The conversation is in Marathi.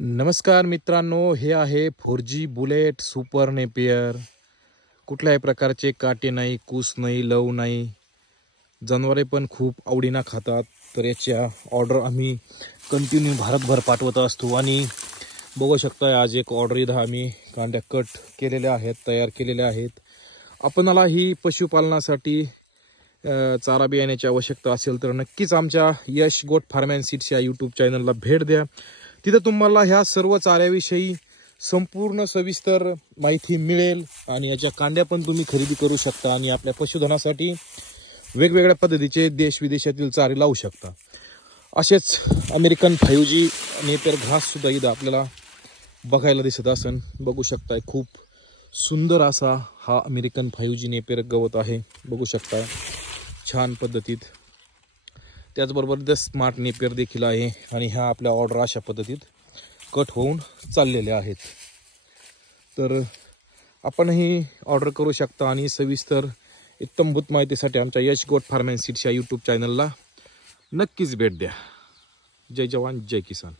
नमस्कार मित्रांनो, हे आहे 4G बुलेट सुपर नेपियर। कुठल्याही प्रकारचे काटे नाही, कूस नाही, लव नाही। जनावरे पण खूप आवडीने खातात। तर याच्या ऑर्डर आम्ही कंटिन्यू भारतभर पाठवत असतो आणि बघू शकता आज एक ऑर्डर इथं आम्ही कांड्या कट केलेल्या आहेत, तयार केलेल्या आहेत। आपणाला ही पशुपालनासाठी चारा बियाण्याची आवश्यकता असेल तर नक्कीच आमच्या यश गोट फार्म अँड सीड्स या यूट्यूब चॅनलला भेट द्या। तिथे तुम्हाला ह्या सर्व चाऱ्याविषयी संपूर्ण सविस्तर माहिती मिळेल आणि याच्या कांड्या पण तुम्ही खरेदी करू शकता आणि आपल्या पशुधनासाठी वेगवेगळ्या पद्धतीचे देश विदेशातील चारे लावू शकता। असेच अमेरिकन 5G नेपियर घास सुद्धा इथं आपल्याला बघायला दिसत असन। बघू शकताय खूप सुंदर असा हा अमेरिकन 5G नेपियर गवत आहे, बघू शकता छान पद्धतीत। त्याचबरोबर द स्मार्ट नेपियर देखील आहे आणि ह्या आपल्या ऑर्डर अशा पद्धतीत कट होऊन चाललेल्या आहेत। तर आपणही ऑर्डर करू शकता आणि सविस्तर इत्तमभूत माहितीसाठी आमच्या यश गोट फार्म अँड सीड्स या यूट्यूब चॅनलला नक्कीच भेट द्या। जय जवान जय किसान।